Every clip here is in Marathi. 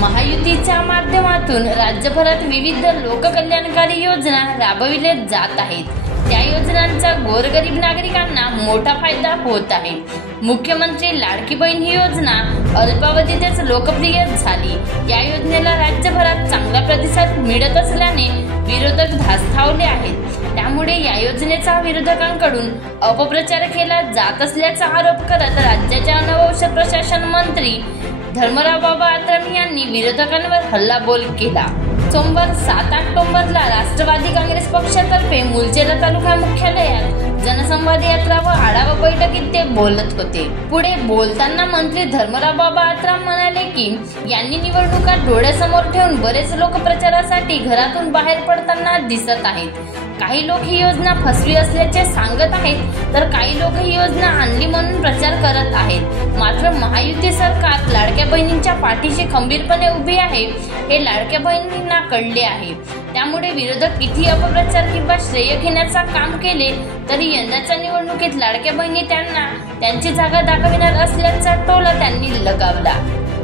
महायुतीच्या माध्यमातून राज्यभरात विविध लोककल्याणकारी योजना राबविल्या जात आहेत। त्या योजनांचा गोरगरीब नागरिकांना मोठा फायदा होत आहे। मुख्यमंत्री लाडकी बहीण ही योजना अल्पावधीतच लोकप्रिय झाली। या योजनेला राज्यभरात चांगला प्रतिसाद मिळत असल्याने विरोधक धास्तावले आहेत। त्यामुळे या योजनेचा विरोधकांकडून अपप्रचार केला जात असल्याचा आरोप करत राज्याचे अन्न व औषध प्रशासन मंत्री धर्मराव बाबा आत्राम यांनी विरोधकांवर हल्लाबोल केला। सोमवार 7 ऑक्टोबरला राष्ट्रवादी काँग्रेस पक्षातर्फे मुलचेरा तालुका मुख्यालयात जनसंवाद यात्रा व आढावा बैठकीत ते बोलत होते। पुढे बोलताना मंत्री धर्मराव बाबा आत्राम म्हणाले की यांनी निवडणुका डोळ्यासमोर ठेवून बरेच लोक प्रचारासाठी घरातून बाहेर पडताना दिसत आहेत। काही लोक ही योजना फसवी असल्याचे सांगत आहेत, तर काही लोक ही योजना आणली म्हणून प्रचार करत आहेत। मात्र महायुती सरकार लाडक्या बहिणींच्या पाठीशी खंबीरपणे उभी आहे हे लाडक्या बहिणींना कळले आहे। त्यामुळे विरोधक किती अपप्रचार किंवा श्रेय घेण्याचा काम केले तरी यंदाच्या निवडणुकीत लाडक्या बहिणी त्यांना त्यांची जागा दाखविणार असल्याचा टोला त्यांनी लगावला।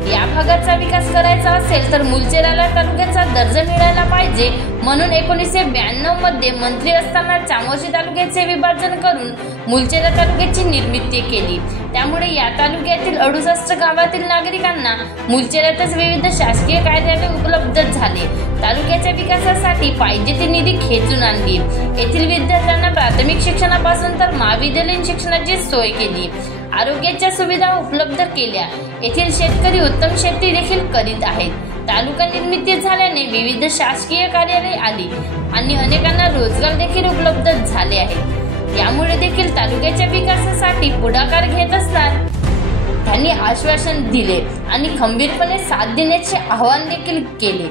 या भागाचा विकास करायचा असेल तर मुलचेराला तालुक्याचा दर्जा मिळाला पाहिजे म्हणून 1992 मध्ये मंत्री असताना चामोर्शी तालुक्याचे विभाजन करून मुलचेरा तालुक्याची निर्मिती केली। त्यामुळे या तालुक्यातील 68 गावातील नागरिकांना मुलचेरातच विविध शासकीय कार्यालय उपलब्ध झाले। तालुक्याच्या विकासासाठी पाहिजे ती निधी खेचून आणली। येथील विद्यार्थ्यांना प्राथमिक शिक्षणापासून तर महाविद्यालयीन शिक्षणाची सोय केली। आरोग्याच्या सुविधा उपलब्ध केल्या। येथील शेतकरी उत्तम शेती देखील करीत आहेत। तालुका निर्मिती झाल्याने विविध शासकीय कार्यालय आली आणि अनेकांना रोजगार देखील उपलब्ध झाले आहेत। यामुळे देखील तालुक्याच्या विकासासाठी पुढाकार घेत असतात त्यांनी आश्वासन दिले आणि खंबीरपणे साथ देण्याचे आवाहन देखील केले।